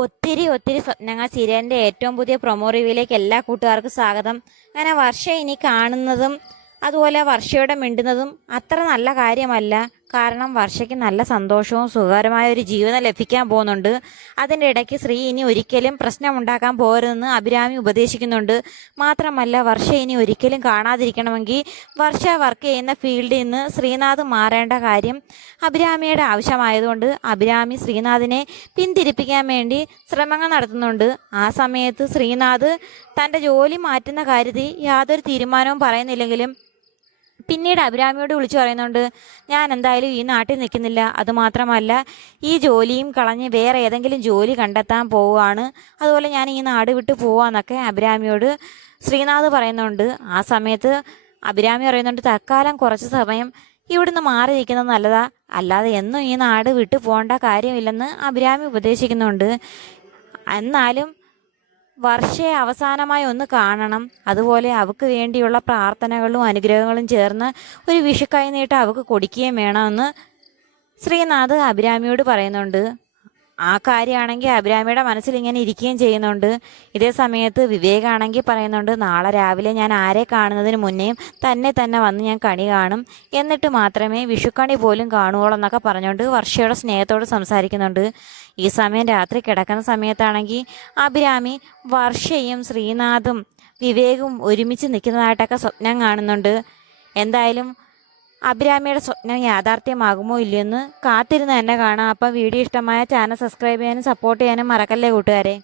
ഒത്തിരി ഒത്തിരി സ്വപ്നങ്ങൾ സീരിയലിൻ്റെ ഏറ്റവും പുതിയ പ്രൊമോ റിവ്യൂയിലേക്ക് എല്ലാ കൂട്ടുകാർക്കും സ്വാഗതം. അങ്ങനെ വർഷ ഇനി കാണുന്നതും അതുപോലെ വർഷയുടെ മിണ്ടുന്നതും അത്ര നല്ല കാര്യമല്ല. കാരണം വർഷയ്ക്ക് നല്ല സന്തോഷവും സുഖകരമായ ഒരു ജീവിതം ലഭിക്കാൻ പോകുന്നുണ്ട്. അതിൻ്റെ ഇടയ്ക്ക് ശ്രീ ഇനി ഒരിക്കലും പ്രശ്നമുണ്ടാക്കാൻ പോരുതെന്ന് അഭിരാമി ഉപദേശിക്കുന്നുണ്ട്. മാത്രമല്ല വർഷ ഇനി ഒരിക്കലും കാണാതിരിക്കണമെങ്കിൽ വർഷ വർക്ക് ചെയ്യുന്ന ഫീൽഡിൽ നിന്ന് ശ്രീനാഥ് മാറേണ്ട കാര്യം അഭിരാമിയുടെ ആവശ്യമായതുകൊണ്ട് അഭിരാമി ശ്രീനാഥിനെ പിന്തിരിപ്പിക്കാൻ വേണ്ടി ശ്രമങ്ങൾ നടത്തുന്നുണ്ട്. ആ സമയത്ത് ശ്രീനാഥ് തൻ്റെ ജോലി മാറ്റുന്ന കാര്യത്തിൽ യാതൊരു തീരുമാനവും പറയുന്നില്ലെങ്കിലും പിന്നീട് അഭിരാമിയോട് വിളിച്ചു പറയുന്നുണ്ട്, ഞാൻ എന്തായാലും ഈ നാട്ടിൽ നിൽക്കുന്നില്ല, അതുമാത്രമല്ല ഈ ജോലിയും കളഞ്ഞ് വേറെ ഏതെങ്കിലും ജോലി കണ്ടെത്താൻ പോവുകയാണ്, അതുപോലെ ഞാൻ ഈ നാട് വിട്ട് പോവാന്നൊക്കെ അഭിരാമിയോട് ശ്രീനാഥ് പറയുന്നുണ്ട്. ആ സമയത്ത് അഭിരാമി പറയുന്നുണ്ട്, തൽക്കാലം കുറച്ച് സമയം ഇവിടുന്ന് മാറി നിൽക്കുന്നത് നല്ലതാ, അല്ലാതെ എന്നും ഈ നാട് വിട്ടു പോകേണ്ട കാര്യമില്ലെന്ന് അഭിരാമി ഉപദേശിക്കുന്നുണ്ട്. എന്നാലും വർഷയെ അവസാനമായി ഒന്ന് കാണണം, അതുപോലെ അവൾക്ക് വേണ്ടിയുള്ള പ്രാർത്ഥനകളും അനുഗ്രഹങ്ങളും ചേർന്ന് ഒരു വിഷുക്കൈ നീട്ടം അവൾക്ക് കൊടുക്കുകയും വേണമെന്ന് ശ്രീനാഥ് അഭിരാമിയോട് പറയുന്നുണ്ട്. ആ കാര്യമാണെങ്കിൽ അഭിരാമിയുടെ മനസ്സിൽ ഇങ്ങനെ ഇരിക്കുകയും ചെയ്യുന്നുണ്ട്. ഇതേ സമയത്ത് വിവേകാണെങ്കിൽ പറയുന്നുണ്ട്, നാളെ രാവിലെ ഞാൻ ആരെ കാണുന്നതിന് മുന്നേയും തന്നെ വന്ന് ഞാൻ കണി കാണും, എന്നിട്ട് മാത്രമേ വിഷുക്കണി പോലും കാണുകയുള്ളൂ എന്നൊക്കെ പറഞ്ഞുകൊണ്ട് വർഷയുടെ സ്നേഹത്തോട് സംസാരിക്കുന്നുണ്ട്. ഈ സമയം രാത്രി കിടക്കുന്ന സമയത്താണെങ്കിൽ അഭിരാമി വർഷയും ശ്രീനാഥും വിവേകും ഒരുമിച്ച് നിൽക്കുന്നതായിട്ടൊക്കെ സ്വപ്നം കാണുന്നുണ്ട്. എന്തായാലും അഭിരാമിയുടെ സ്വപ്നം യാഥാർത്ഥ്യമാകുമോ ഇല്ലയെന്ന് കാത്തിരുന്ന് തന്നെ കാണാം. അപ്പം വീഡിയോ ഇഷ്ടമായ ചാനൽ സബ്സ്ക്രൈബ് ചെയ്യാനും സപ്പോർട്ട് ചെയ്യാനും മറക്കല്ലേ കൂട്ടുകാരെ.